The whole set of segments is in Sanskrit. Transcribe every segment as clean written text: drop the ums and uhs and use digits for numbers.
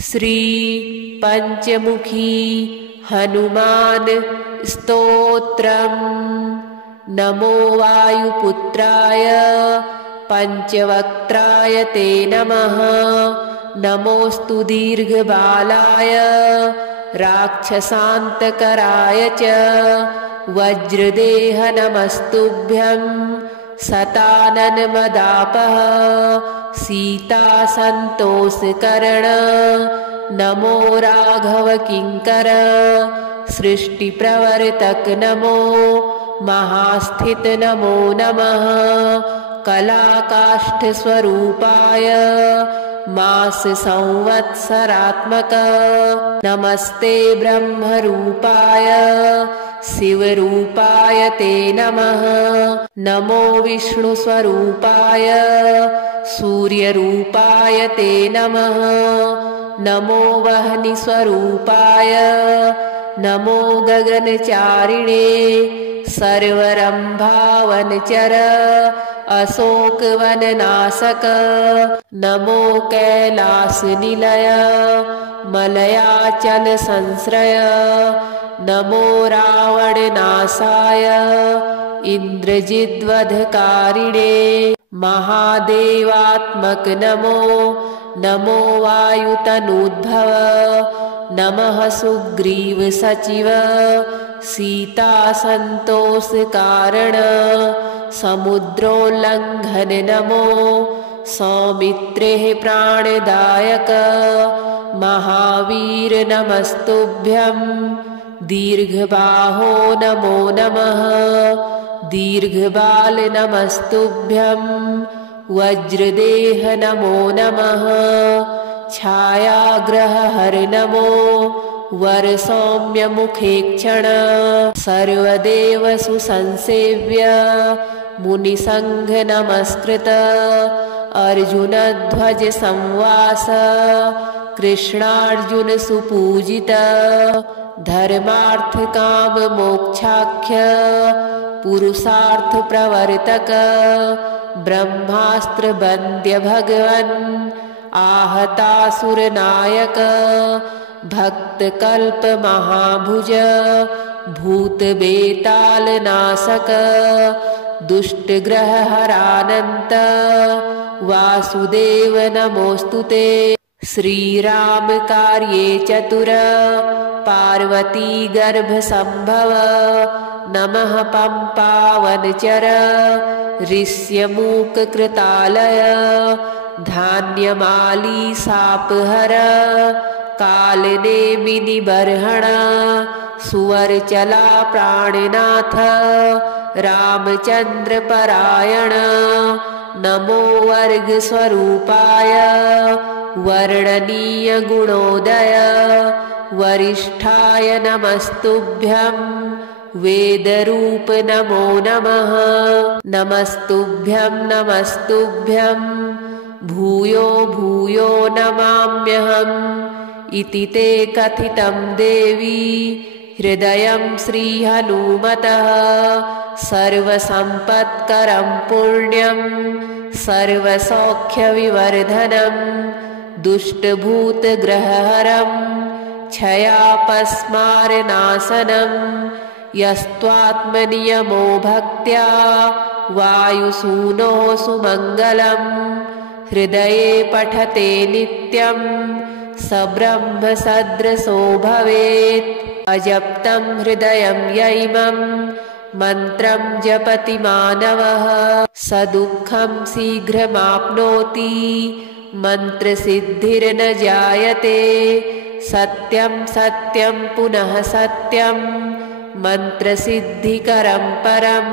श्री पंचमुखी हनुमान स्तोत्रम्। नमो वायुपुत्राय पंचवक्त्राय ते नमः। नमोस्तु दीर्घबालाय राक्षसान्तकराय च। वज्रदेह नमस्तुभ्यं शताननमदापः सीतासन्तोषकरण। नमो राघव किङ्कर सृष्टिप्रवर्तक नमो महास्थित नमो नमः। कलाकाष्ठस्वरूपाय मास संवत्सरात्मक। नमस्ते ब्रह्मरूपाय शिवरूपाय ते नमः। नमो विष्णुस्वरूपाय सूर्यरूपाय ते नमः। नमो वह्निस्वरूपाय नमो गगनचारिणे सर्वरम्भावनचर अशोकवननाशक। नमो कैलासनिलय मलयाचल संश्रय। नमो रावणनाशाय इन्द्रजिद्वधकारिणे महादेवात्मक नमो। नमो वायुतनूद्भव नमः सुग्रीव सचिव सीतासन्तोषकारण। समुद्रोल्लङ्घन नमो सौमित्रेः प्राणदायक। महावीर नमस्तुभ्यं दीर्घबाहो नमो नमः। दीर्घबाल नमस्तुभ्यं वज्रदेह नमो नमः। छायाग्रहहर नमो वरसौम्यमुखेक्षण। सर्वदेव सुसंसेव्य मुनिसंघ नमस्कृत। अर्जुनध्वज संवास कृष्णार्जुन सुपूजित। धर्मार्थ काम मोक्षाख्य पुरुषार्थ प्रवर्तक। ब्रह्मास्त्र वन्द्य भगवन् आहतासुरनायक। भक्तकल्प महाभुज भूतबेतालनाशक। दुष्टग्रहहरानन्त वासुदेव नमोऽस्तुते। श्रीराम कार्ये चतुर पार्वती गर्भसम्भव। नमः पम्पावनचर ऋष्यमूककृतालय। धान्यमाली सापहर कालनेमिनिबर्हण। सुवर्चला प्राणनाथ रामचन्द्र परायण। नमो वर्गस्वरूपाय वर्णनीय गुणोदय। वरिष्ठाय नमस्तुभ्यं वेदरूप नमो नमः। नमस्तुभ्यं नमस्तुभ्यं भूयो भूयो नमाम्यहम्। इति ते कथितं देवी हृदयं श्रीहनुमतः। सर्वसम्पत्करं पुण्यं सर्वसौख्यविवर्धनं। दुष्टभूतग्रहहरं क्षयापस्मारनाशनं। यस्त्वात्मनियमो भक्त्या वायुसूनो सुमङ्गलं। हृदये पठते नित्यं स ब्रह्मसदृशो भवेत्। अजप्तं हृदयं यैमं मन्त्रं जपति मानवः स दुःखं शीघ्रमाप्नोति। मन्त्रसिद्धिर्न जायते सत्यं सत्यं पुनः सत्यं मन्त्रसिद्धिकरं परम्।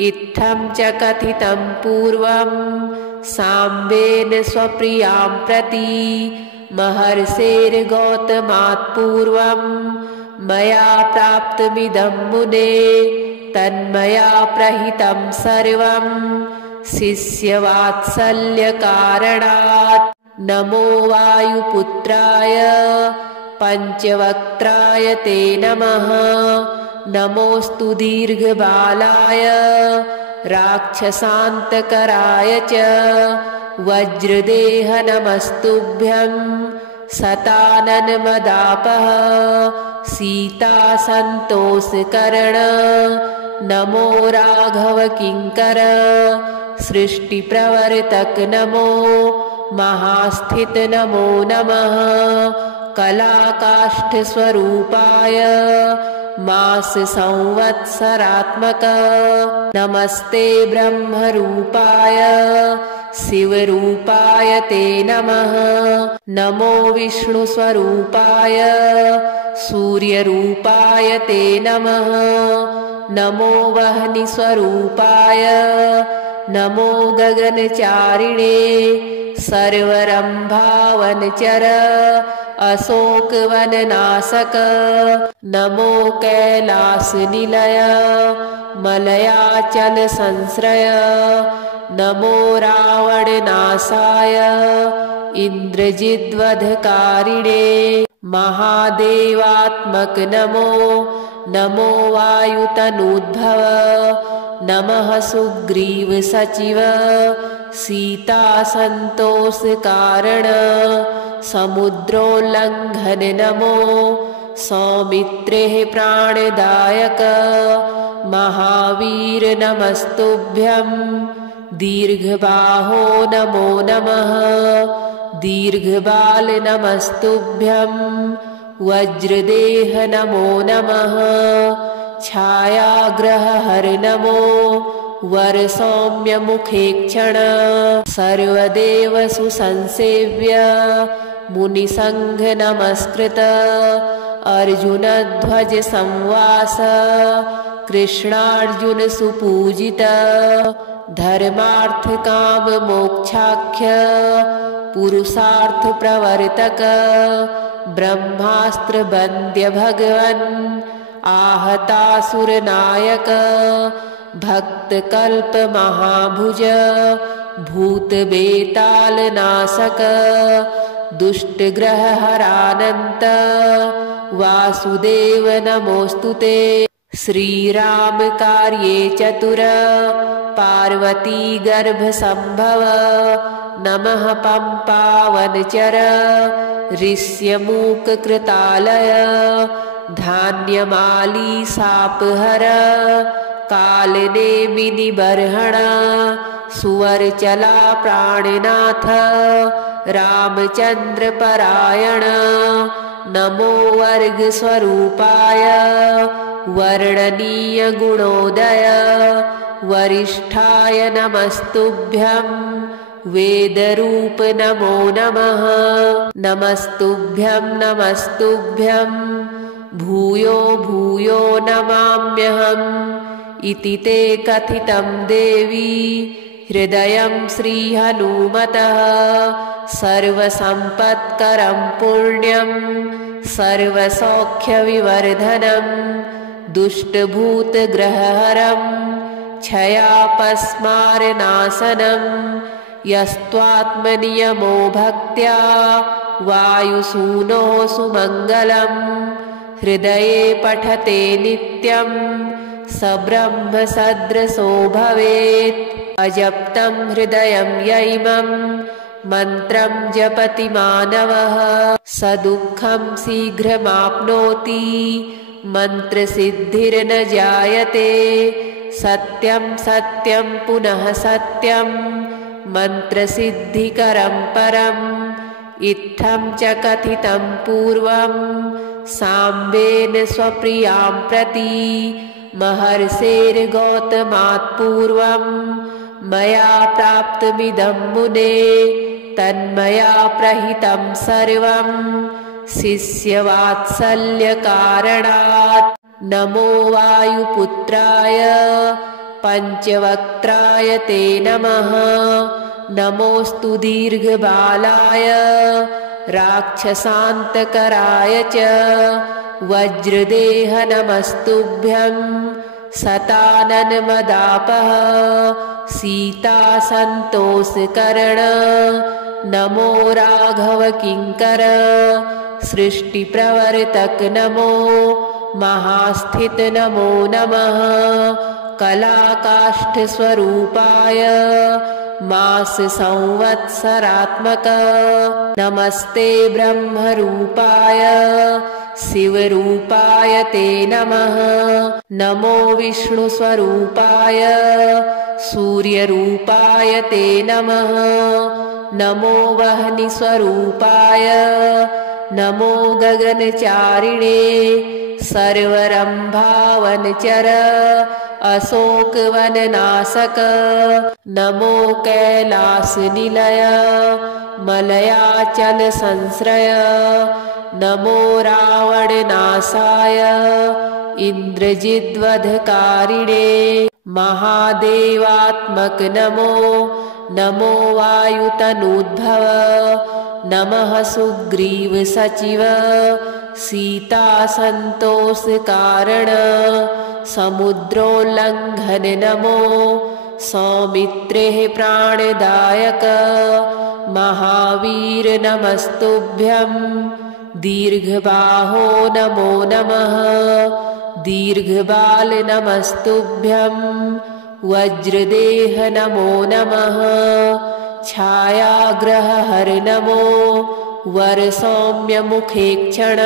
इत्थं च कथितं पूर्वं साम्बेन स्वप्रियां प्रति। महर्षेर्गौतमात् पूर्वं मया प्राप्तमिदं मुने। तन्मया प्रहितं सर्वं शिष्यवात्सल्यकारणात्। नमो वायुपुत्राय पंचवक्त्राय ते नमः। नमोस्तु दीर्घबालाय राक्षसान्तकराय च। वज्रदेह नमस्तुभ्यं सताननमदापः सीतासन्तोषकरण नमो राघव किङ्कर सृष्टिप्रवर्तक नमो महास्थित नमो नमः कलाकाष्ठस्वरूपाय मास संवत्सरात्मक नमस्ते ब्रह्मरूपाय शिवरूपाय ते नमः नमो विष्णुस्वरूपाय सूर्यरूपाय ते नमः नमो वह्निस्वरूपाय नमो गगनचारिणे सर्वरम्भावनचर अशोकवननाशक नमो कैलासनिलय मलयाचल संश्रय नमो रावणनाशाय इन्द्रजिद्वधकारिणे महादेवात्मक नमो नमो वायुतनूद्भव नमः सुग्रीव सचिव सीतासन्तोषकारण समुद्रोल्लङ्घन नमो सौमित्रेः प्राणदायक महावीर नमस्तुभ्यं दीर्घबाहो नमो नमः दीर्घबाल नमस्तुभ्यं वज्रदेह नमो नमः छायाग्रहहर नमो वरसौम्यमुखेक्षण सर्वदेव सुसंसेव्य मुनिसंघ नमस्कृत अर्जुनध्वज संवास कृष्णार्जुन सुपूजित धर्मार्थ काम मोक्षाख्य पुरुषार्थ प्रवर्तक ब्रह्मास्त्र बंद्य भगवन् आहतासुरनायक भक्तकल्प महाभुज भूतबेतालनाशक दुष्टग्रहहरानन्त वासुदेव नमोस्तुते श्रीराम कार्ये चतुर पार्वती गर्भसंभव नमः पंपावनचर ऋष्यमूककृतालय धान्यमाली सापहर कालनेमिनिबर्हण सुवरचला प्राणनाथ रामचंद्र परायण नमो वर्गस्वरूपाय वर्णनीय गुणोदय वरिष्ठाय नमस्तुभ्यं वेदरूप नमो नमः नमस्तुभ्यं नमस्तुभ्यं भूयो भूयो नमाम्यहम् इति ते कथितं देवी हृदयं श्रीहनुमतः सर्वसम्पत्करं पुण्यं सर्वसौख्यविवर्धनं दुष्टभूतग्रहहरं क्षयापस्मारनाशनं यस्त्वात्मनियमो भक्त्या वायुसूनो सुमङ्गलं हृदये पठते नित्यं स ब्रह्मसदृशो भवेत् अजप्तं हृदयं यैमं मन्त्रं जपति मानवः स दुःखं शीघ्रमाप्नोति मन्त्रसिद्धिर्न जायते सत्यं सत्यं पुनः सत्यं मन्त्रसिद्धिकरं परम् इत्थं च कथितं पूर्वं साम्बेन स्वप्रियां प्रति महर्षेर्गौतमात् पूर्वं मया प्राप्तमिदं मुने तन्मया प्रहितं सर्वं शिष्यवात्सल्यकारणात् नमो वायुपुत्राय पञ्चवक्त्राय ते नमः नमोऽस्तु दीर्घबालाय राक्षसान्तकराय च वज्रदेह नमस्तुभ्यं सताननमदापः सीतासन्तोषकरण नमो राघव किङ्कर सृष्टिप्रवर्तक नमो महास्थित नमो नमः कलाकाष्ठस्वरूपाय मास संवत्सरात्मक नमस्ते ब्रह्मरूपाय शिवरूपाय ते नमः नमो विष्णुस्वरूपाय सूर्यरूपाय ते नमः नमो वह्निस्वरूपाय नमो गगनचारिणे सर्वरम्भावनचर अशोकवननाशक नमो कैलासनिलय मलयाचल संश्रय नमो रावणनाशाय इन्द्रजिद्वधकारिणे महादेवात्मक नमो नमो वायुतनूद्भव नमः सुग्रीव सचिव सीता संतोष कारण समुद्रोल्लंघन नमो सौमित्रे प्राणदायक महावीर नमस्तुभ्यं दीर्घबाहो नमो नमः दीर्घबाल नमस्तुभ्यं वज्रदेह नमो नमः छायाग्रहहर नमो वरसौम्य मुखेक्षण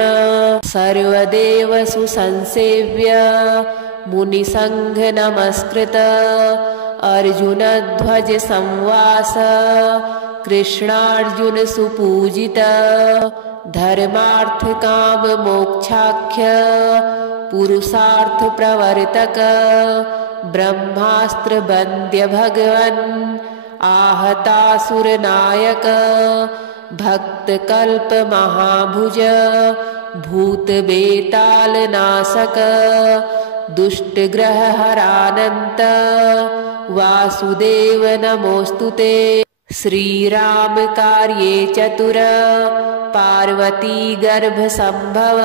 सर्वदेव सुसंसेव्य मुनिसंघ नमस्कृत अर्जुन ध्वज संवास कृष्णार्जुन सुपूजित धर्मार्थ काम मोक्षाख्य पुरुषार्थ प्रवर्तक ब्रह्मास्त्र बंद्य भगवन् आहतासुर नायक भक्त कल्प महाभुज भूत बेताल नाशक दुष्ट ग्रह हरानंत वासुदेव नमोस्तुते श्रीराम कार्ये चतुर पार्वती गर्भ संभव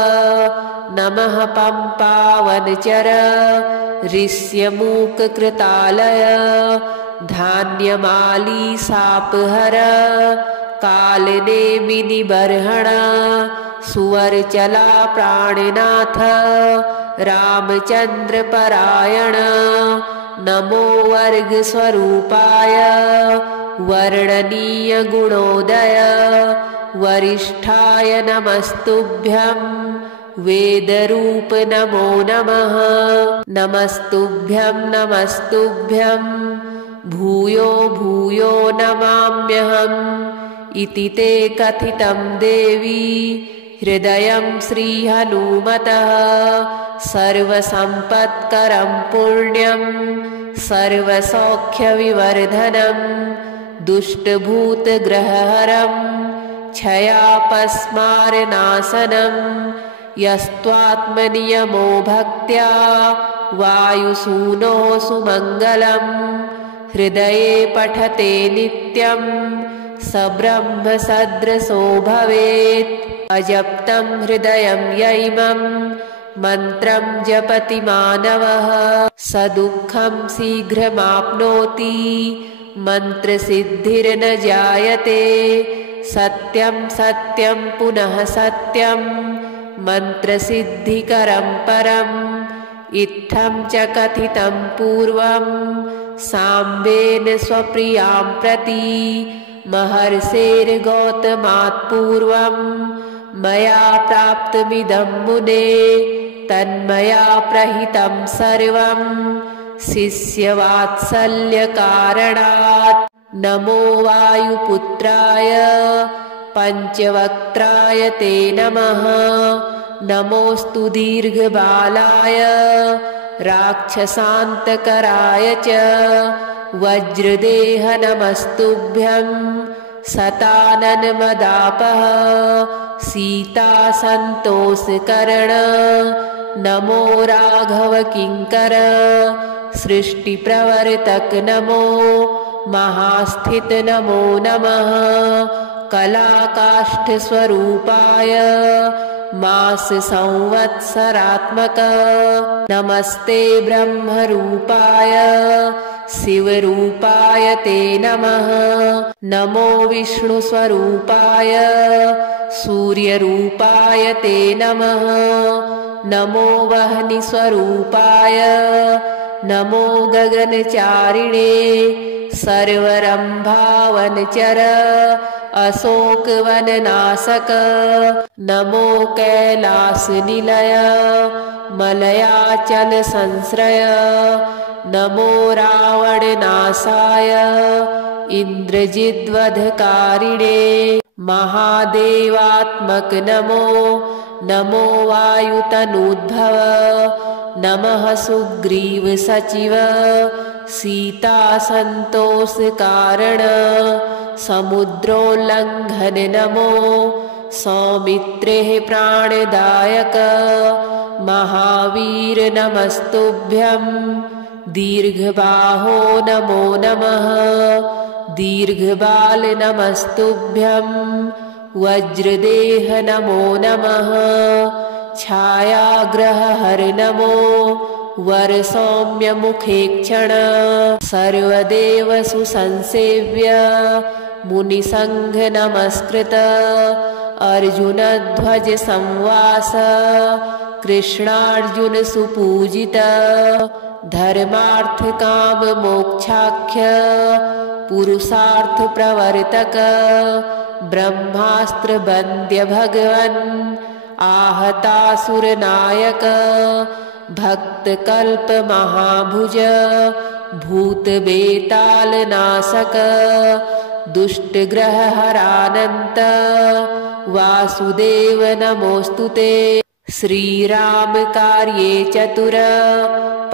नमः पंपावनचर ऋष्यमूक कृतालय धान्यमाली सापहर कालनेमिनि बर्हण सुवरचला प्राणनाथ रामचंद्र परायण नमो वर्ग स्वरूपाय वर्णनीय गुणोदय वरिष्ठाय नमस्तुभ्यं वेदरूप नमो नमः नमस्तुभ्यं नमस्तुभ्यं भूयो भूयो नमाम्यहम् इति ते कथितं देवी हृदयं श्रीहनुमतः सर्वसम्पत्करं पुण्यं सर्वसौख्यविवर्धनं दुष्टभूतग्रहहरं क्षयापस्मारनाशनं यस्त्वात्मनियमो भक्त्या वायुसूनो सुमङ्गलम् हृदये पठते नित्यं स ब्रह्मसदृशो भवेत् अजप्तं हृदयं यैमं मन्त्रं जपति मानवः स दुःखं शीघ्रमाप्नोति मन्त्रसिद्धिर्न जायते सत्यं सत्यं पुनः सत्यं मन्त्रसिद्धिकरं परम् इत्थं च कथितं पूर्वं साम्बेन स्वप्रियां प्रति महर्षेर्गौतमात् पूर्वं मया प्राप्तमिदं मुने तन्मया प्रहितं सर्वं शिष्यवात्सल्यकारणात् नमो वायुपुत्राय पञ्चवक्त्राय ते नमः नमोऽस्तु दीर्घबालाय राक्षसान्तकराय च वज्रदेह नमस्तुभ्यं शताननमदापः सीतासन्तोषकरण नमो राघव किङ्कर सृष्टिप्रवर्तक नमो महास्थित नमो नमः कलाकाष्ठस्वरूपाय मास संवत्सरात्मक नमस्ते ब्रह्मरूपाय शिवरूपाय ते नमः नमो विष्णुस्वरूपाय सूर्यरूपाय ते नमः नमो वह्निस्वरूपाय नमो गगनचारिणे सर्वरम्भावनचर अशोकवननाशक नमो कैलासनिलय मलयाचल संश्रय नमो रावणनाशाय इन्द्रजिद्वधकारिणे महादेवात्मक नमो नमो वायुतनूद्भव नमः सुग्रीव सचिव सीता संतोष कारण समुद्रोल्लंघन नमो सौमित्रे प्राणदायक महावीर नमस्तुभ्यं दीर्घबाहो नमो नमः दीर्घबाल नमस्तुभ्यं वज्रदेह नमो नमः छायाग्रहहर नमो वरसौम्य मुखेक्षण सर्वदेव सुसंसेव्य मुनिसंघ नमस्कृत अर्जुन ध्वज संवास कृष्णार्जुन सुपूजित धर्मार्थ काम मोक्षाख्य पुरुषार्थ प्रवर्तक ब्रह्मास्त्र बंद्य भगवन् आहतासुर नायक भक्त कल्प महाभुज भूत बेताल नाशक दुष्ट ग्रह हरानंत वासुदेव नमोस्तुते श्रीराम कार्ये चतुर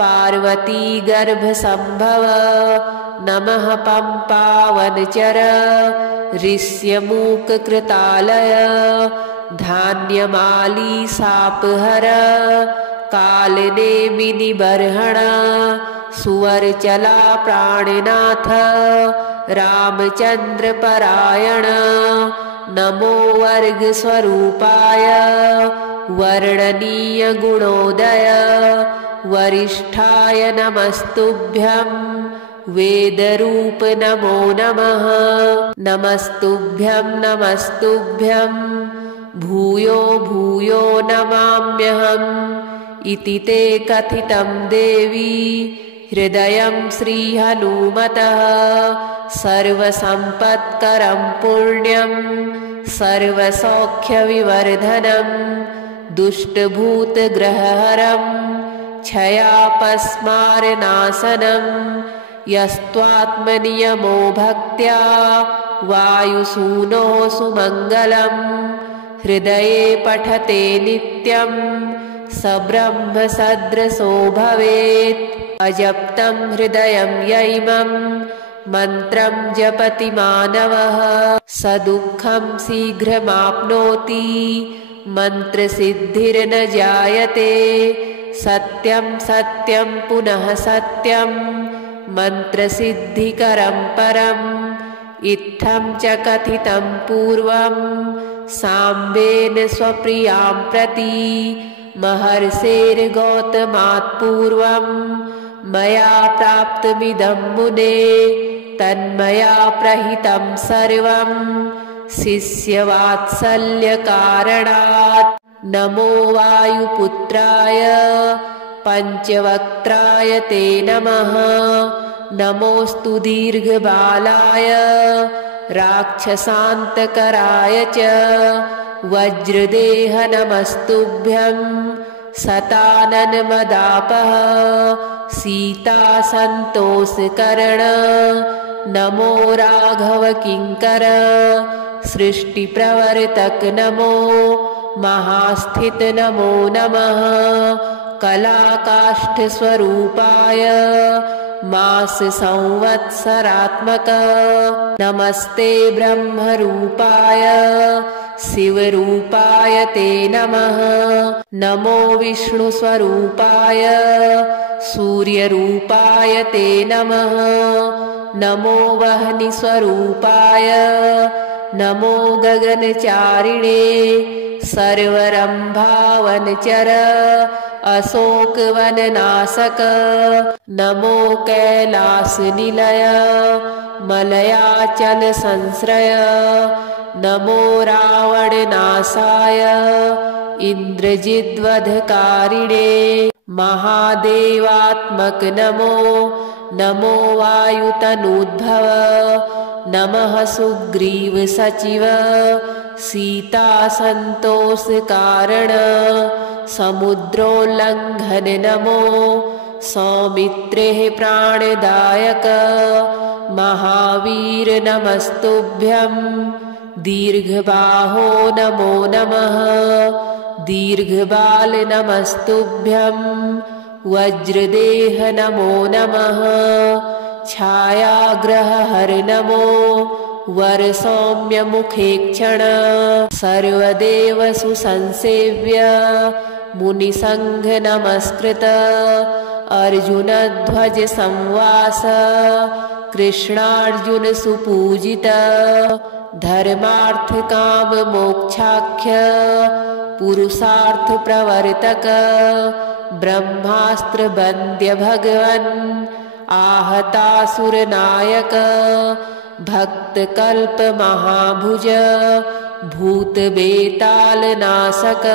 पार्वती गर्भ संभव नमः पंपावनचर ऋष्यमूक कृतालय धान्यमाली सापहर कालनेमिनि बर्हण सुवरचला प्राणनाथ रामचंद्र परायण नमो वर्ग स्वरूपाय वर्णनीय गुणोदय वरिष्ठाय नमस्तुभ्यं वेदरूप नमो नमः नमस्तुभ्यं नमस्तुभ्यं भूयो भूयो नमाम्यहम् इति ते कथितं देवी हृदयं श्रीहनुमतः सर्वसम्पत्करं पुण्यं सर्वसौख्यविवर्धनं दुष्टभूतग्रहहरं क्षयापस्मारनाशनं यस्त्वात्मनियमो भक्त्या वायुसूनो सुमङ्गलं हृदये पठते नित्यं स ब्रह्म सदृशो भवेत् अजप्तं हृदयं यैमं मन्त्रं जपति मानवः स दुःखं शीघ्रमाप्नोति मन्त्रसिद्धिर्न जायते सत्यं सत्यं पुनः सत्यं मन्त्रसिद्धिकरं परम् इत्थं च कथितं पूर्वं साम्बेन स्वप्रियां प्रति महर्षेर्गौतमात् पूर्वं मया प्राप्तमिदं मुने तन्मया प्रहितं सर्वं शिष्यवात्सल्यकारणात् नमो वायुपुत्राय पञ्चवक्त्राय ते नमः नमोऽस्तु दीर्घबालाय राक्षसान्तकराय च वज्रदेह नमस्तुभ्यं शताननमदापः सीतासन्तोषकरण नमो राघव किङ्कर सृष्टिप्रवर्तक नमो महास्थित नमो नमः कलाकाष्ठस्वरूपाय मास संवत्सरात्मक नमस्ते ब्रह्मरूपाय शिवरूपाय ते नमः नमो विष्णुस्वरूपाय सूर्यरूपाय ते नमः नमो वह्निस्वरूपाय नमो गगनचारिणे सर्वरम्भावनचर अशोकवननाशक नमो कैलासनिलय मलयाचल संश्रय नमो रावणनाशाय इन्द्रजिद्वधकारिणे महादेवात्मक नमो नमो वायुतनूद्भव नमः सुग्रीव सचिव सीतासन्तोषकारण समुद्रोल्लङ्घन नमो सौमित्रेः प्राणदायक महावीर नमस्तुभ्यं दीर्घबाहो नमो नमः दीर्घबाल नमस्तुभ्यं वज्रदेह नमो नमः छायाग्रहहर नमो वरसौम्यमुखेक्षण सर्वदेव सुसंसेव्य मुनिसंघ नमस्कृत अर्जुनध्वज संवास कृष्णार्जुन सुपूजित धर्मार्थ काम मोक्षाख्य पुरुषार्थ प्रवर्तक ब्रह्मास्त्र बंद्य भगवन् आहतासुर नायक भक्त कल्प महाभुज भूत बेताल नासक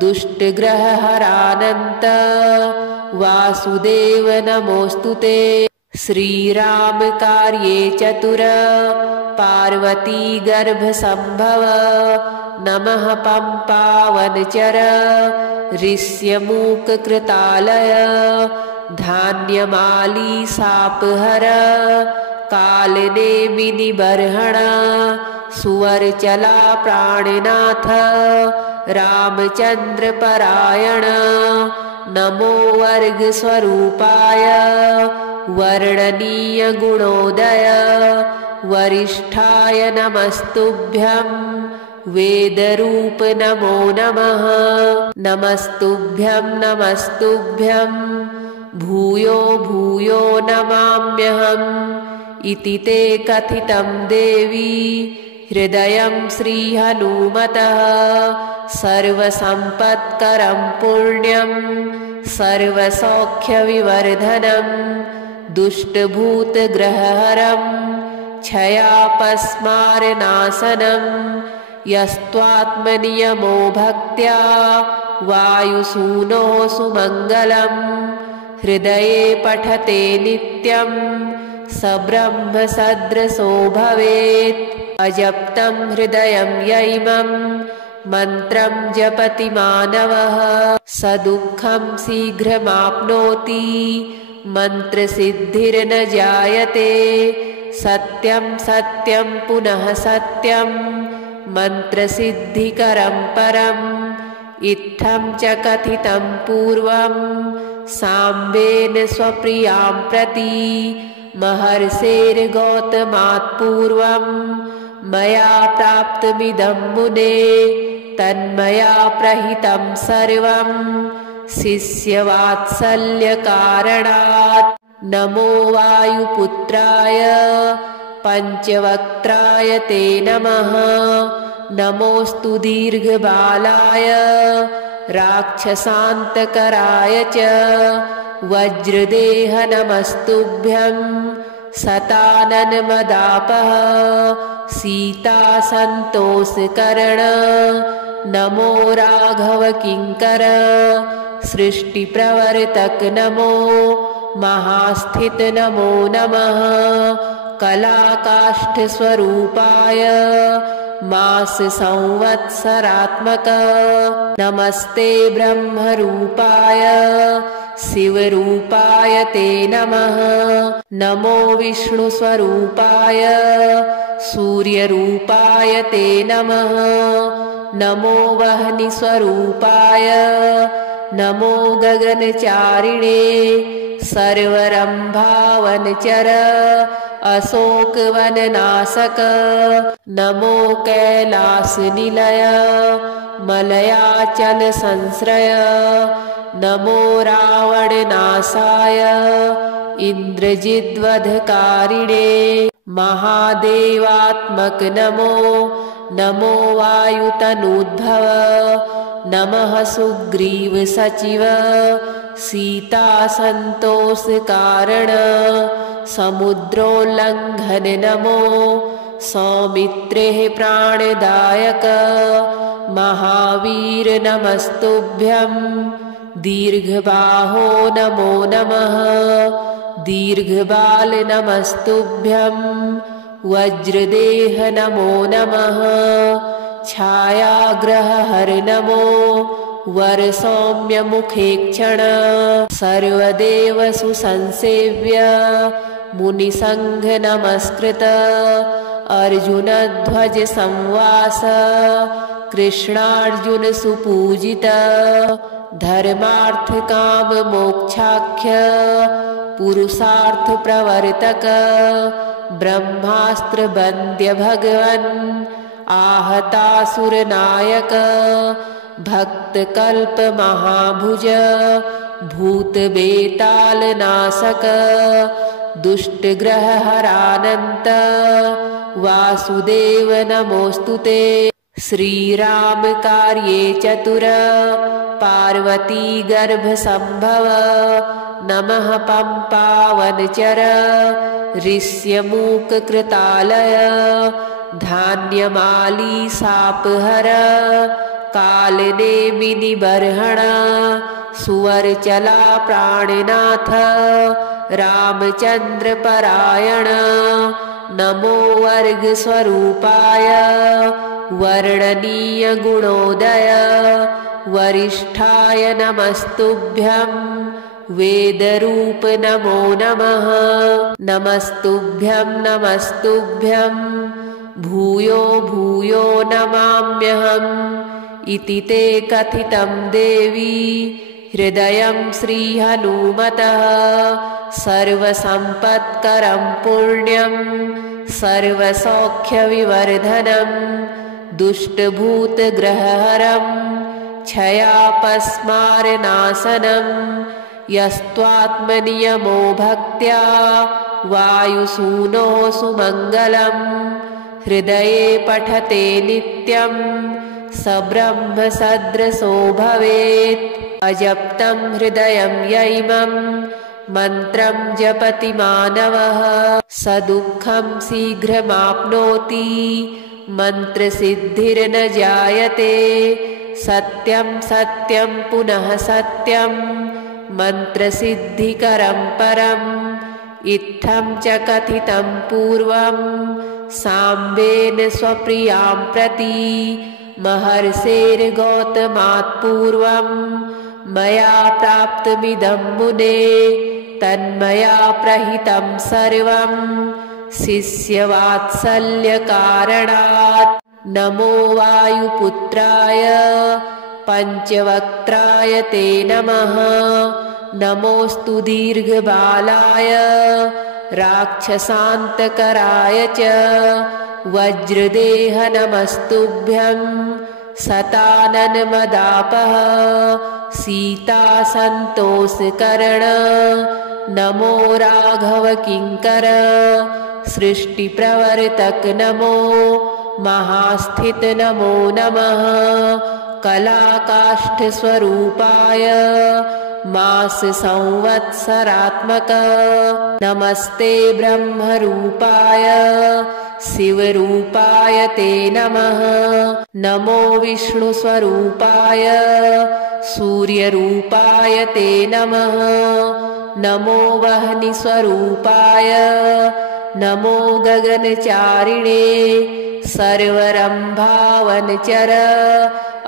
दुष्ट ग्रह हरानंत वासुदेव नमोस्तुते श्रीराम कार्ये चतुर पार्वती गर्भ संभव नमः पंपावनचर ऋष्यमूक कृतालय धान्यमाली सापहर कालनेमिनि बर्हण सुवरचला प्राणनाथ रामचंद्र परायण नमो वर्ग स्वरूपाय वर्णनीय गुणोदय वरिष्ठाय नमस्तुभ्यं वेदरूप नमो नमः नमस्तुभ्यं नमस्तुभ्यं भूयो भूयो नमाम्यहम् इति ते कथितं देवी हृदयं श्रीहनुमतः सर्वसम्पत्करं पुण्यं सर्वसौख्यविवर्धनं दुष्टभूतग्रहहरं क्षयापस्मारनाशनं यस्त्वात्मनियमो भक्त्या वायुसूनो सुमङ्गलं हृदये पठते नित्यं स ब्रह्मसदृशो भवेत् अजप्तं हृदयं यैमं मन्त्रं जपति मानवः स दुःखं शीघ्रमाप्नोति मन्त्रसिद्धिर्न जायते सत्यं सत्यं पुनः सत्यं मन्त्रसिद्धिकरं परम् इत्थं च कथितं पूर्वं साम्बेन स्वप्रियां प्रति महर्षेर्गौतमात् पूर्वं मया प्राप्तमिदं मुने तन्मया प्रहितं सर्वं शिष्यवात्सल्यकारणात् नमो वायुपुत्राय पञ्चवक्त्राय ते नमः नमोऽस्तु दीर्घबालाय राक्षसान्तकराय च वज्रदेह नमस्तुभ्यं शताननमदापः सीतासन्तोषकरण नमो राघव किङ्कर सृष्टिप्रवर्तक नमो महास्थित नमो नमः कलाकाष्ठस्वरूपाय मास संवत्सरात्मक नमस्ते ब्रह्मरूपाय शिवरूपाय ते नमः नमो विष्णुस्वरूपाय सूर्यरूपाय ते नमः नमो वह्निस्वरूपाय नमो गगनचारिणे सर्वरम्भावनचर अशोकवननाशक नमो कैलासनिलय मलयाचल संश्रय नमो रावणनाशाय इन्द्रजिद्वधकारिणे महादेवात्मक नमो नमो वायुतनूद्भव नमः सुग्रीव सचिव सीतासन्तोषकारण समुद्रोल्लङ्घन नमो सौमित्रेः प्राणदायक महावीर नमस्तुभ्यं दीर्घबाहो नमो नमः दीर्घबाल नमस्तुभ्यं वज्रदेह नमो नमः छायाग्रहहर नमो वरसौम्यमुखेक्षण सर्वदेव सुसंसेव्य मुनिसंघ नमस्कृत अर्जुनध्वज संवास कृष्णार्जुन सुपूजित धर्मार्थ काम मोक्षाख्य पुरुषार्थ प्रवर्तक ब्रह्मास्त्र बंद्य भगवन् आहतासुर नायक भक्त कल्प महाभुज भूत बेताल नाशक दुष्ट ग्रह हरानंत वासुदेव नमोस्तुते श्रीराम कार्ये चतुर पार्वती गर्भ संभव नमः पंपावनचर ऋष्यमूक कृतालय धान्यमाली सापहर कालनेमिनि बर्हण सुवरचला प्राणनाथ रामचंद्र परायण नमो वर्ग स्वरूपाय वर्णनीय गुणोदय वरिष्ठाय नमस्तुभ्यं वेदरूप नमो नमः नमस्तुभ्यं नमस्तुभ्यं भूयो भूयो नमाम्यहम् इति ते कथितं देवी हृदयं श्रीहनुमतः सर्वसम्पत्करं पुण्यं सर्वसौख्यविवर्धनं दुष्टभूतग्रहहरं क्षयापस्मारनाशनं यस्त्वात्मनियमो भक्त्या वायुसूनो सुमङ्गलं हृदये पठते नित्यं स ब्रह्मसदृशो भवेत् अजप्तं हृदयं यैमं मन्त्रं जपति मानवः स दुःखं शीघ्रमाप्नोति मन्त्रसिद्धिर्न जायते सत्यं सत्यं पुनः सत्यं मन्त्रसिद्धिकरं परम् इत्थं च कथितं पूर्वं साम्बेन स्वप्रियां प्रति महर्षेर्गौतमात् पूर्वं मया प्राप्तमिदं मुने तन्मया प्रहितं सर्वं शिष्यवात्सल्यकारणात् नमो वायुपुत्राय पञ्चवक्त्राय ते नमः नमोऽस्तु दीर्घबालाय राक्षसान्तकराय च वज्रदेह नमस्तुभ्यं शताननमदापः सीतासन्तोषकरण नमो राघव किङ्कर सृष्टिप्रवर्तक नमो महास्थित नमो नमः कलाकाष्ठस्वरूपाय मास संवत्सरात्मक नमस्ते ब्रह्मरूपाय शिवरूपाय ते नमः नमो विष्णुस्वरूपाय सूर्यरूपाय ते नमः नमो वह्निस्वरूपाय नमो गगनचारिणे सर्वरम्भावनचर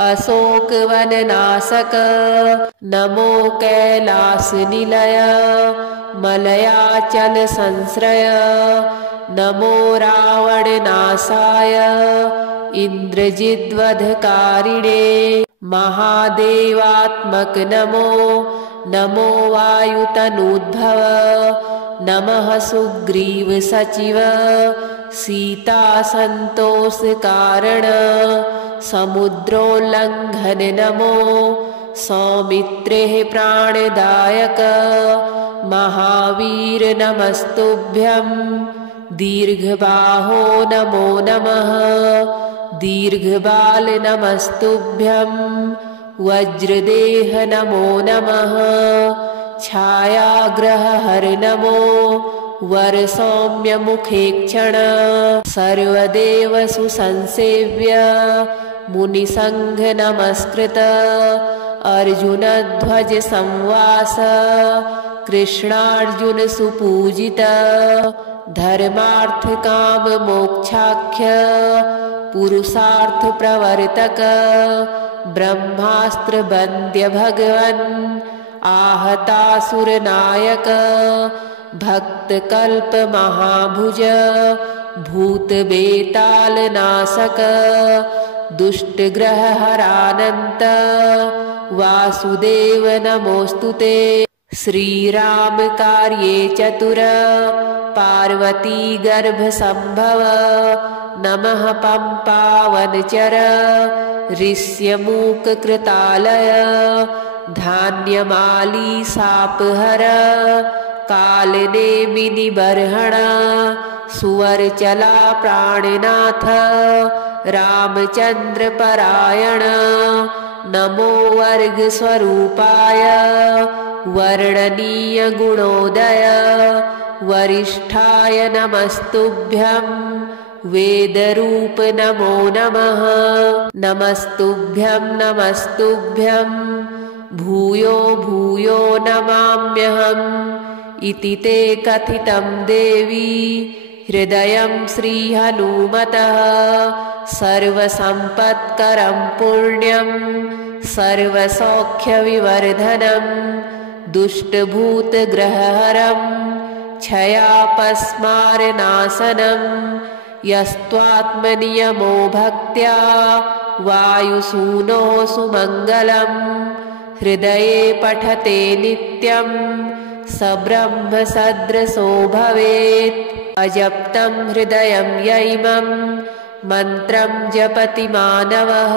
अशोकवननाशक नमो कैलासनिलय मलयाचल संश्रय नमो रावणनाशाय इन्द्रजिद्वधकारिणे महादेवात्मक नमो नमो वायुतनूद्भव नमः सुग्रीव सचिव सीता संतोष कारण समुद्रोल्लंघन नमो सौमित्रेः प्राणदायक महावीर नमस्तुभ्यं दीर्घबाहो नमो नमः दीर्घबाल नमस्तुभ्यं वज्रदेह नमो नमः छायाग्रहहर नमो वरसौम्यमुखेक्षण सर्वदेव सुसंसेव्य मुनिसंघ नमस्कृत अर्जुनध्वज संवास कृष्णार्जुन सुपूजित धर्मार्थ काम मोक्षाख्य पुरुषार्थ प्रवर्तक ब्रह्मास्त्र बंद्य भगवन् आहतासुर नायक भक्त कल्प महाभुज भूत बेताल नाशक दुष्ट ग्रह हरानंत वासुदेव नमोस्तुते। श्रीराम कार्ये चतुर पार्वती गर्भ संभव नमः पंपावनचर ऋष्यमूक कृतालय धान्यमाली सापहर कालनेमिनि बर्हण सुवर्चला प्राणनाथ रामचंद्र परायण नमो वर्ग स्वरूपाय वर्णनीय गुणोदय वरिष्ठाय नमस्तुभ्यं वेदरूप नमो नमः नमस्तुभ्यं नमस्तुभ्यं भूयो भूयो नमाम्यहम् इति ते कथितं देवी हृदयं श्रीहनुमतः सर्वसम्पत्करं पुण्यं सर्वसौख्यविवर्धनं दुष्टभूतग्रहहरं क्षयापस्मारनाशनं यस्त्वात्मनियमो भक्त्या वायुसूनो सुमङ्गलं हृदये पठते नित्यं स ब्रह्मसदृशो भवेत्। अजप्तं हृदयं यैमं मन्त्रं जपति मानवः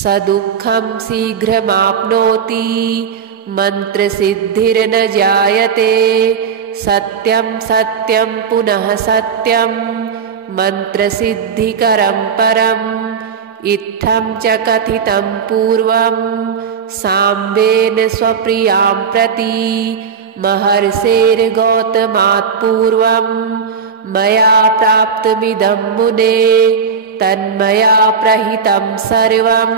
स दुःखं शीघ्रमाप्नोति मन्त्रसिद्धिर्न जायते। सत्यं सत्यं पुनः सत्यं मन्त्रसिद्धिकरं परम् इत्थं च कथितं पूर्वं साम्बेन स्वप्रियां प्रति महर्षेर्गौतमात् पूर्वं मया प्राप्तमिदं मुने तन्मया प्रहितं सर्वं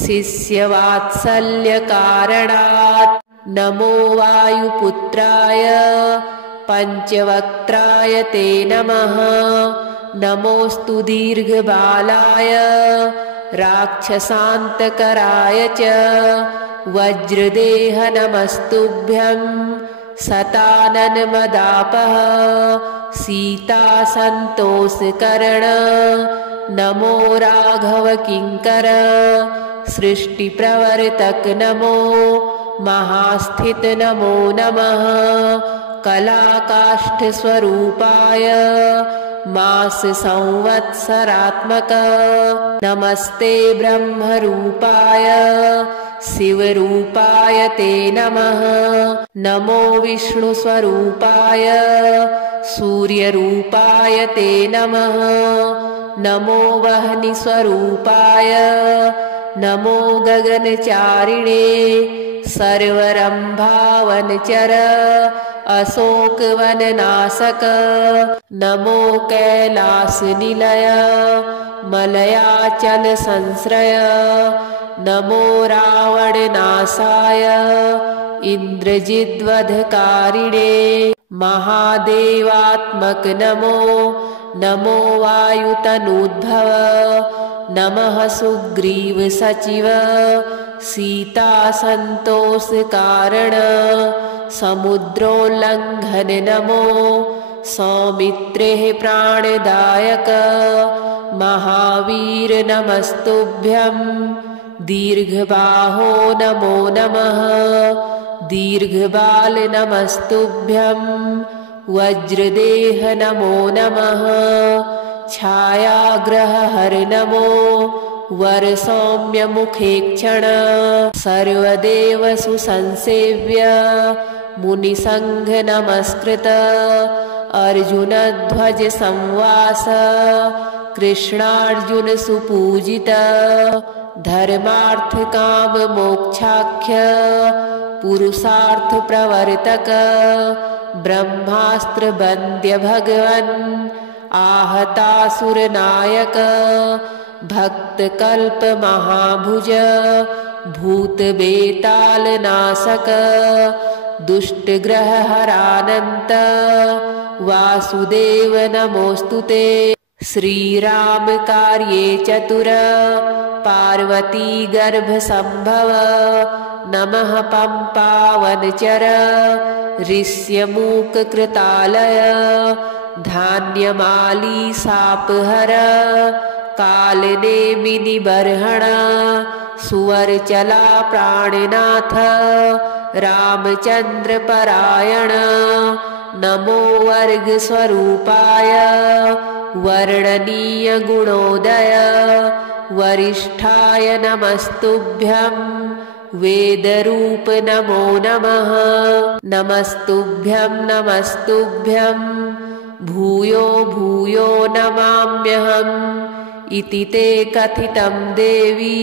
शिष्यवात्सल्यकारणात्। नमो वायुपुत्राय पञ्चवक्त्राय ते नमः नमोऽस्तु दीर्घबालाय राक्षसान्तकराय च वज्रदेह नमस्तुभ्यं शताननमदापः सीतासन्तोषकर्ण नमो राघव किङ्कर सृष्टिप्रवर्तक नमो महास्थित नमो नमः कलाकाष्ठस्वरूपाय मास संवत्सरात्मक नमस्ते ब्रह्मरूपाय शिवरूपाय ते नमः नमो विष्णुस्वरूपाय सूर्यरूपाय ते नमः नमो वह्निस्वरूपाय नमो गगनचारिणे सर्वरम्भावनचर अशोकवननाशक नमो कैलासनिलय मलयाचल संश्रय नमो रावणनाशाय इन्द्रजिद्वधकारिणे महादेवात्मक नमो नमो वायुतनूद्भव नमः सुग्रीव सचिव सीतासन्तोषकारण समुद्रोल्लङ्घन नमो सौमित्रेः प्राणदायक महावीर नमस्तुभ्यं दीर्घबाहो नमो नमः दीर्घबाल नमस्तुभ्यं वज्रदेह नमो नमः छायाग्रहहर नमो वरसौम्यमुखेक्षण सर्वदेव सुसंसेव्य मुनिसंघ नमस्कृत अर्जुनध्वज संवास कृष्णार्जुन सुपूजित धर्मार्थ काम मोक्षाख्य पुरुषार्थ प्रवर्तक ब्रह्मास्त्र बंद्य भगवन् आहतासुर नायक भक्त कल्प महाभुज भूत बेताल नाशक दुष्टग्रहहरानन्त वासुदेव नमोऽस्तुते। श्रीरामकार्ये चतुर पार्वती गर्भसम्भव नमः पम्पावनचर ऋष्यमूककृतालय धान्यमाली सापहर कालनेमिनिबर्हण सुवर्चला प्राणनाथ रामचन्द्रपरायण नमो वर्गस्वरूपाय वर्णनीय गुणोदय वरिष्ठाय नमस्तुभ्यं वेदरूप नमो नमः। नमस्तुभ्यं नमस्तुभ्यं भूयो भूयो नमाम्यहम् इति ते कथितं देवी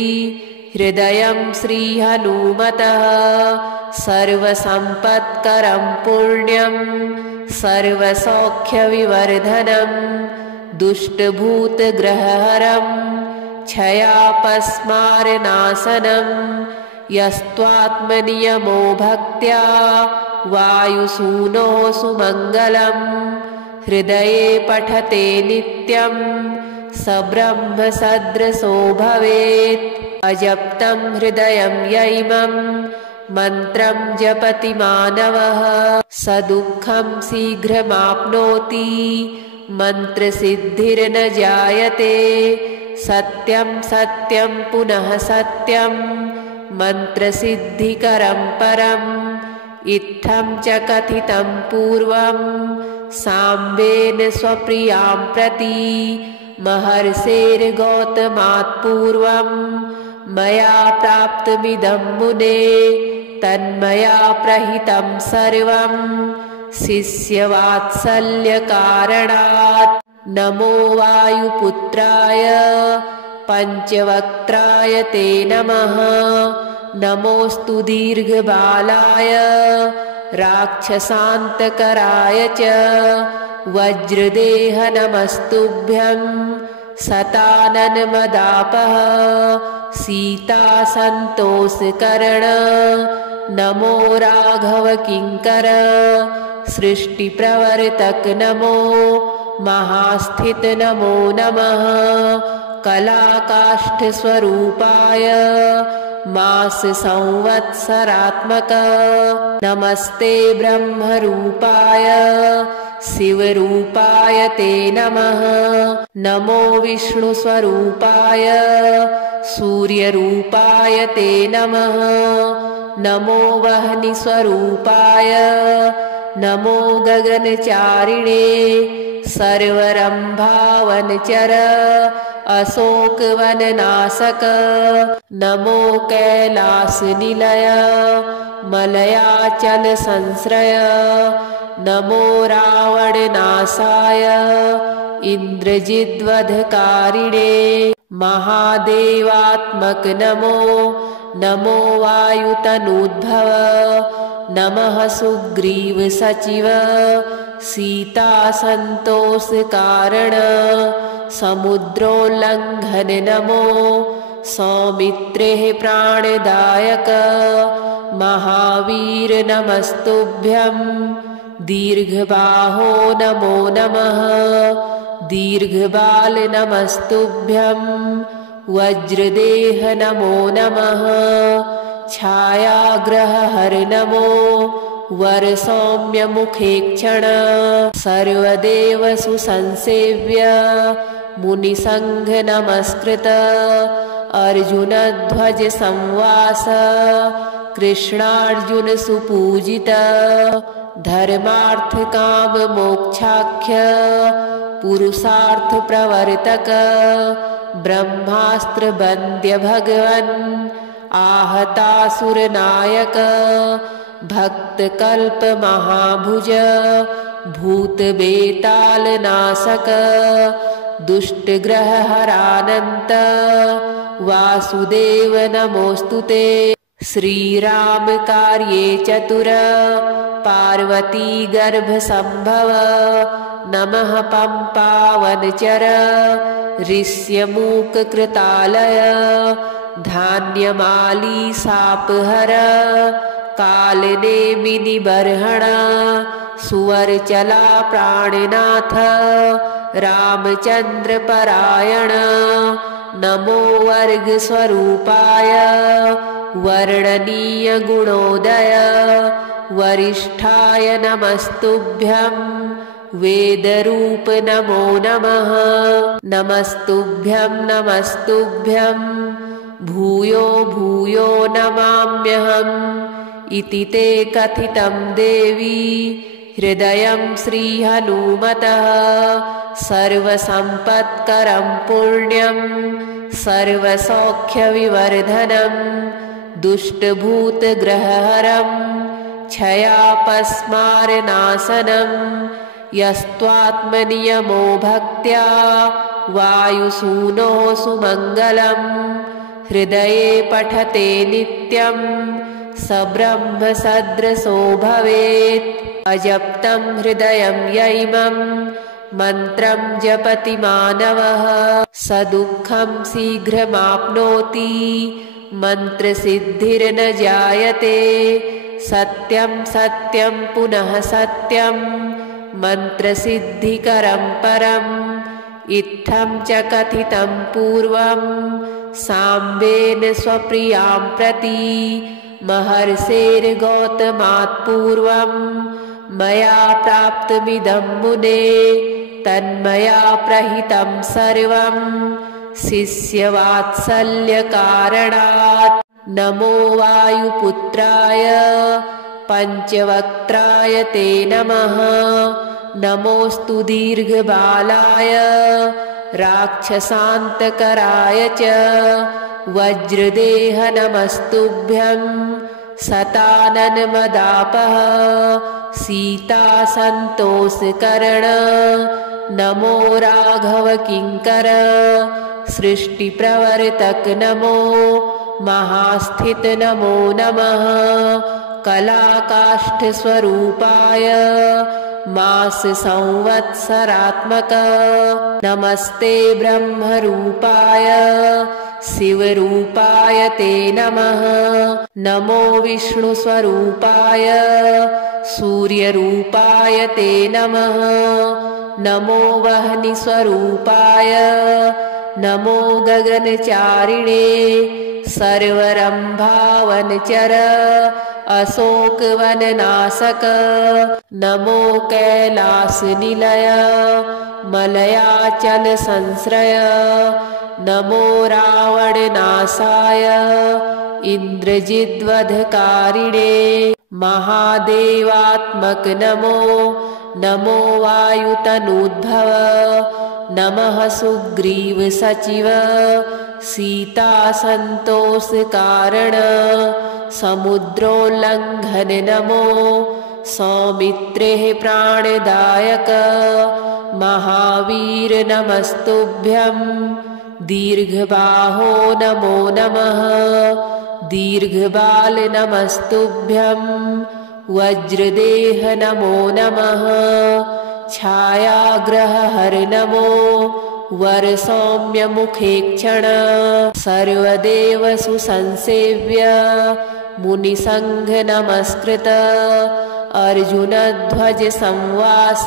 हृदयं श्रीहनुमतः सर्वसम्पत्करं पुण्यं सर्वसौख्यविवर्धनं दुष्टभूतग्रहहरं क्षयापस्मारनाशनं यस्त्वात्मनियमो भक्त्या वायुसूनो सुमङ्गलं हृदये पठते नित्यं स ब्रह्मसदृशो भवेत्। अजप्तं हृदयं यैमं मन्त्रं जपति मानवः स दुःखं शीघ्रमाप्नोति मन्त्रसिद्धिर्न जायते। सत्यं सत्यं पुनः सत्यं मन्त्रसिद्धिकरं परम् इत्थं च कथितं पूर्वं साम्बेन स्वप्रियां प्रति महर्षेर्गौतमात् पूर्वं मया प्राप्तमिदं मुने तन्मया प्रहितं सर्वं शिष्यवात्सल्यकारणात्। नमो वायुपुत्राय पञ्चवक्त्राय ते नमः नमोऽस्तु दीर्घबालाय राक्षसान्तकराय च वज्रदेह नमस्तुभ्यं शताननमदापः सीतासन्तोषकर्ण नमो राघवकिङ्कर सृष्टिप्रवर्तक नमो महास्थित नमो नमः कलाकाष्ठस्वरूपाय माससंवत्सरात्मक नमस्ते ब्रह्मरूपाय शिवरूपाय ते नमः। नमो विष्णुस्वरूपाय सूर्यरूपाय ते नमः। नमो वह्निस्वरूपाय नमो गगनचारिणे सर्वरम्भावनचर अशोकवननाशक नमो कैलासनिलय मलयाचल संश्रय नमो रावणनाशाय इन्द्रजिद्वधकारिणे महादेवात्मक नमो नमो वायुतनूद्भव नमः सुग्रीव सचिव सीतासन्तोषकारण समुद्रोल्लङ्घन नमो सौमित्रेः प्राणदायक महावीर नमस्तुभ्यं दीर्घबाहो नमो नमः दीर्घबाल नमस्तुभ्यं वज्रदेह नमो नमः छायाग्रहहर नमो वरसौम्यमुखेक्षण सर्वदेव सुसंसेव्य मुनिसंघ नमस्कृत अर्जुनध्वज संवास कृष्णार्जुन सुपूजित धर्मार्थ काम मोक्षाख्य पुरुषार्थ प्रवर्तक ब्रह्मास्त्र बंद्य भगवन् आहतासुर नायक भक्त कल्प महाभुज भूत बेताल नाशक दुष्ट ग्रह हरानंत वासुदेव नमोस्तुते। श्रीराम कार्ये चतुर पार्वती गर्भ संभव नमः पंपावनचर ऋष्यमूक कृतालय धान्यमाली सापहर कालनेमिनि बर्हण सुवरचला प्राणनाथ रामचंद्र परायण नमो वर्ग स्वरूपाय वर्णनीय गुणोदय वरिष्ठाय नमस्तुभ्यं वेदरूप नमो नमः नमस्तुभ्यं नमस्तुभ्यं भूयो भूयो नमाम्यहम् इति ते कथितं देवी हृदयं श्रीहनुमतः सर्वसम्पत्करं पुण्यं सर्वसौख्यविवर्धनं दुष्टभूतग्रहहरं क्षयापस्मारनाशनं यस्त्वात्मनियमो भक्त्या वायुसूनो सुमङ्गलं हृदये पठते नित्यं स ब्रह्मसदृशो भवेत् अजप्तं हृदयं यैमं मन्त्रं जपति मानवः स दुःखं शीघ्रमाप्नोति मन्त्रसिद्धिर्न जायते सत्यं सत्यं पुनः सत्यं मन्त्रसिद्धिकरं परम् इत्थं च कथितं पूर्वं साम्बेन स्वप्रियां प्रति महर्षेर्गौतमात् पूर्वं मया प्राप्तमिदं मुने तन्मया प्रहितं सर्वं शिष्यवात्सल्यकारणात् नमो वायुपुत्राय पञ्चवक्त्राय ते नमः नमोऽस्तु दीर्घबालाय राक्षसान्तकराय च वज्रदेह नमस्तुभ्यं शताननमदापः सीतासन्तोषकर्ण नमो राघवकिङ्कर सृष्टिप्रवर्तक नमो महास्थित नमो नमः कलाकाष्ठस्वरूपाय माससंवत्सरात्मक नमस्ते ब्रह्मरूपाय शिवरूपाय ते नमः नमो विष्णुस्वरूपाय सूर्यरूपाय ते नमः नमो वह्निस्वरूपाय नमो गगनचारिणे सर्वरम्भावनचर अशोकवननाशक नमो कैलासनिलय मलयाचल संश्रय नमो रावणनाशाय इन्द्रजिद्वधकारिणे महादेवात्मक नमो नमो वायुतनूद्भव नमः सुग्रीव सचिव सीतासन्तोषकारण समुद्रोल्लङ्घन नमो सौमित्रेः प्राणदायक महावीर नमस्तुभ्यं दीर्घबाहो नमो नमः दीर्घबाल नमस्तुभ्यं वज्रदेह नमो नमः छायाग्रहहर नमो वरसौम्यमुखेक्षण सर्वदेव सुसंसेव्य मुनिसंघ नमस्कृत अर्जुनध्वज संवास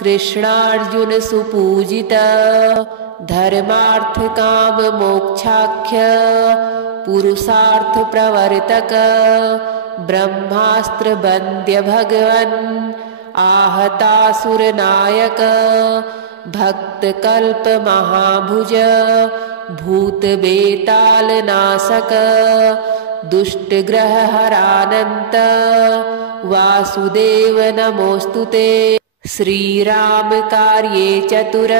कृष्णार्जुन सुपूजित धर्मार्थ काम मोक्षाख्य पुरुषार्थ प्रवर्तक ब्रह्मास्त्र बंद्य भगवन् आहतासुर नायक भक्त कल्प महाभुज भूत बेताल नाशक दुष्ट ग्रह हरानंत वासुदेव नमोस्तुते श्रीराम कार्ये चतुर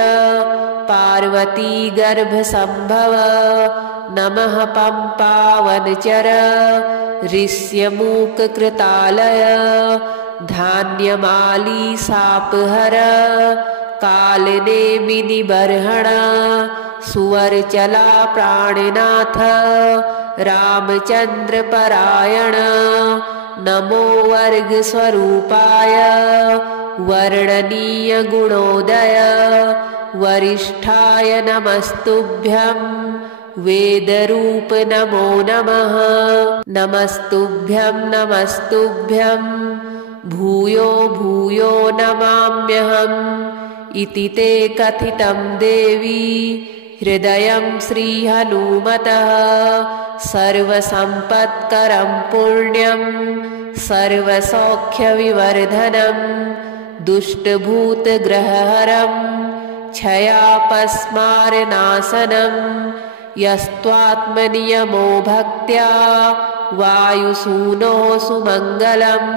पार्वती गर्भ संभव नमः पंपावनचर ऋष्यमूक कृतालय धान्यमाली सापहर कालनेमिनि बर्हण सुवरचला प्राणनाथ रामचंद्र परायण नमो वर्ग स्वरूपाय वर्णनीय गुणोदय वरिष्ठाय नमस्तुभ्यं वेदरूप नमो नमः। नमस्तुभ्यं नमस्तुभ्यं भूयो भूयो नमाम्यहम् इति ते कथितं देवी हृदयं श्रीहनुमतः। सर्वसम्पत्करं पुण्यं सर्वसौख्यविवर्धनं दुष्टभूतग्रहहरं क्षयापस्मारनाशनं यस्त्वात्मनियमो भक्त्या वायुसूनो सुमङ्गलम्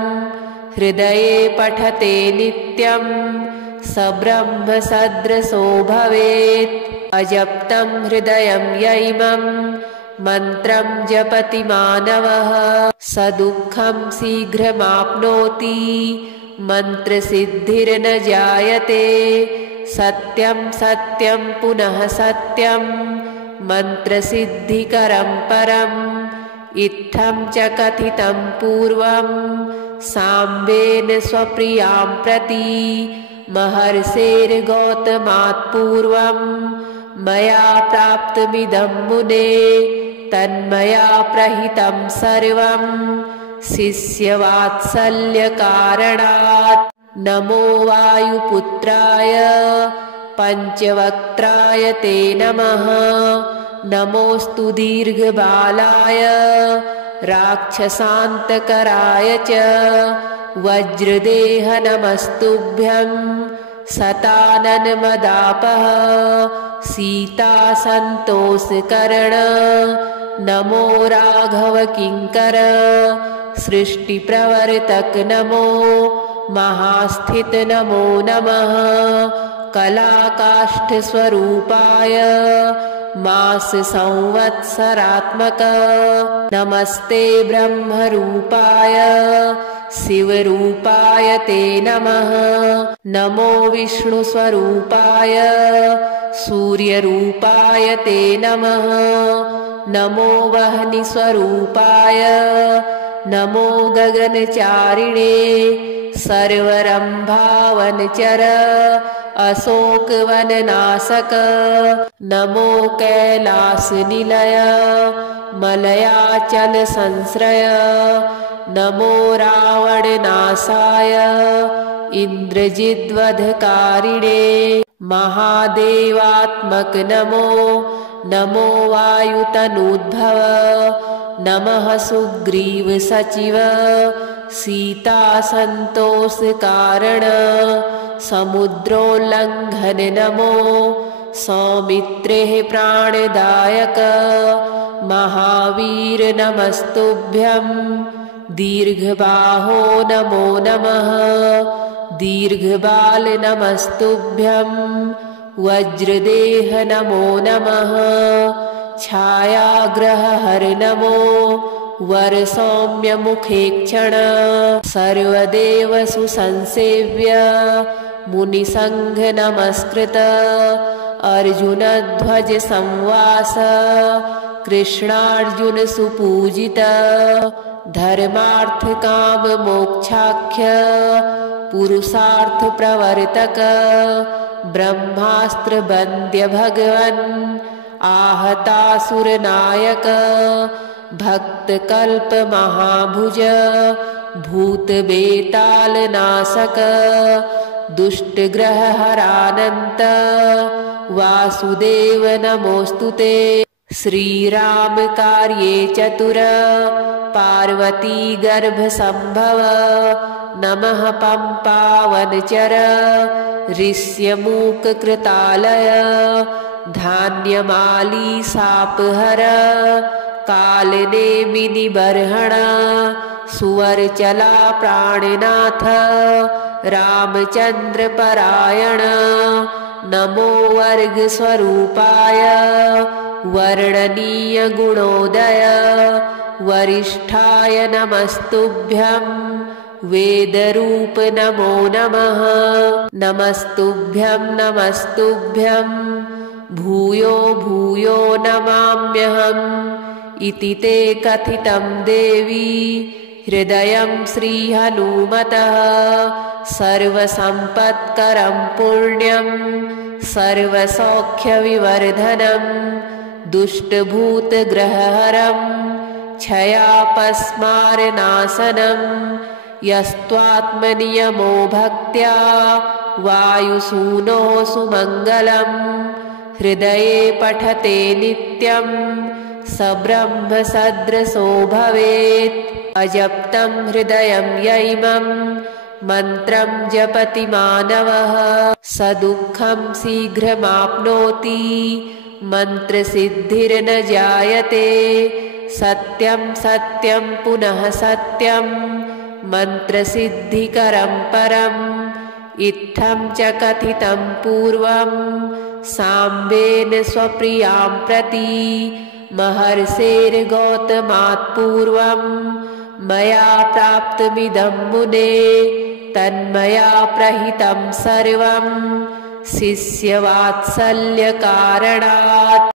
हृदये पठते नित्यं स ब्रह्मसदृशो भवेत्। अजप्तं हृदयं यैमं मन्त्रं जपति मानवः स दुःखं शीघ्रमाप्नोति मन्त्रसिद्धिर्न जायते। सत्यं सत्यं पुनः सत्यं मन्त्रसिद्धिकरं परम् इत्थं च कथितं पूर्वं साम्बेन स्वप्रियां प्रति महर्षेर्गौतमात् पूर्वं मया प्राप्तमिदं मुने तन्मया प्रहितं सर्वं शिष्यवात्सल्यकारणात्। नमो वायुपुत्राय पञ्चवक्त्राय ते नमः। नमोऽस्तु दीर्घबालाय राक्षसान्तकराय च वज्रदेह नमस्तुभ्यं शताननमदापः सीतासन्तोषकरण। नमो राघव किङ्कर सृष्टिप्रवर्तक नमो महास्थित नमो नमः। कलाकाष्ठस्वरूपाय मास संवत्सरात्मक नमस्ते ब्रह्मरूपाय शिवरूपाय ते नमः। नमो विष्णुस्वरूपाय सूर्यरूपाय ते नमः। नमो वह्निस्वरूपाय नमो गगनचारिणे सर्वरम्भावनचर अशोकवननाशक। नमो कैलासनिलय मलयाचल संश्रय। नमो रावणनाशाय इन्द्रजिद्वधकारिणे महादेवात्मक नमो। नमो वायुतनूद्भव नमः सुग्रीव सचिव सीतासन्तोषकारण। समुद्रोल्लङ्घन नमो सौमित्रेः प्राणदायक महावीर नमस्तुभ्यं। दीर्घबाहो नमो नमः दीर्घबाल नमस्तुभ्यं। वज्रदेह नमो नमः छायाग्रहहर नमो वरसौम्यमुखेक्षण। सर्वदेव सुसंसेव्य मुनिसङ्घ नमस्कृत। अर्जुनध्वज संवास कृष्णार्जुन सुपूजित। धर्मार्थ काम मोक्षाख्य पुरुषार्थ प्रवर्तक। ब्रह्मास्त्र वन्द्य भगवन् आहतासुरनायक। भक्तकल्प महाभुज भूतबेतालनाशक। दुष्टग्रहहरानन्त वासुदेव नमोऽस्तुते। श्रीराम कार्ये चतुर पार्वती गर्भसम्भव। नमः पम्पावनचर ऋष्यमूककृतालय। धान्यमाली सापहर कालनेमिनिबर्हण। सुवर्चला प्राणनाथ रामचन्द्रपरायण। नमो वर्गस्वरूपाय वर्णनीय गुणोदय। वरिष्ठाय नमस्तुभ्यं वेदरूप नमो नमः। नमस्तुभ्यं नमस्तुभ्यं भूयो भूयो नमाम्यहम् इति ते कथितं देवी हृदयं श्रीहनुमतः। सर्वसम्पत्करं पुण्यं सर्वसौख्यविवर्धनं दुष्टभूतग्रहहरं क्षयापस्मारनाशनं यस्त्वात्मनियमो भक्त्या वायुसूनो सुमङ्गलं हृदये पठते नित्यं स ब्रह्मसदृशो भवेत्। अजप्तं हृदयं यैमं मन्त्रं जपति मानवः स दुःखं शीघ्रमाप्नोति मन्त्रसिद्धिर्न जायते। सत्यं सत्यं पुनः सत्यं मन्त्रसिद्धिकरं परम् इत्थं च कथितं पूर्वं साम्बेन स्वप्रियां प्रति महर्षेर्गौतमात् पूर्वं मया प्राप्तमिदं मुने तन्मया प्रहितं सर्वं शिष्यवात्सल्यकारणात्।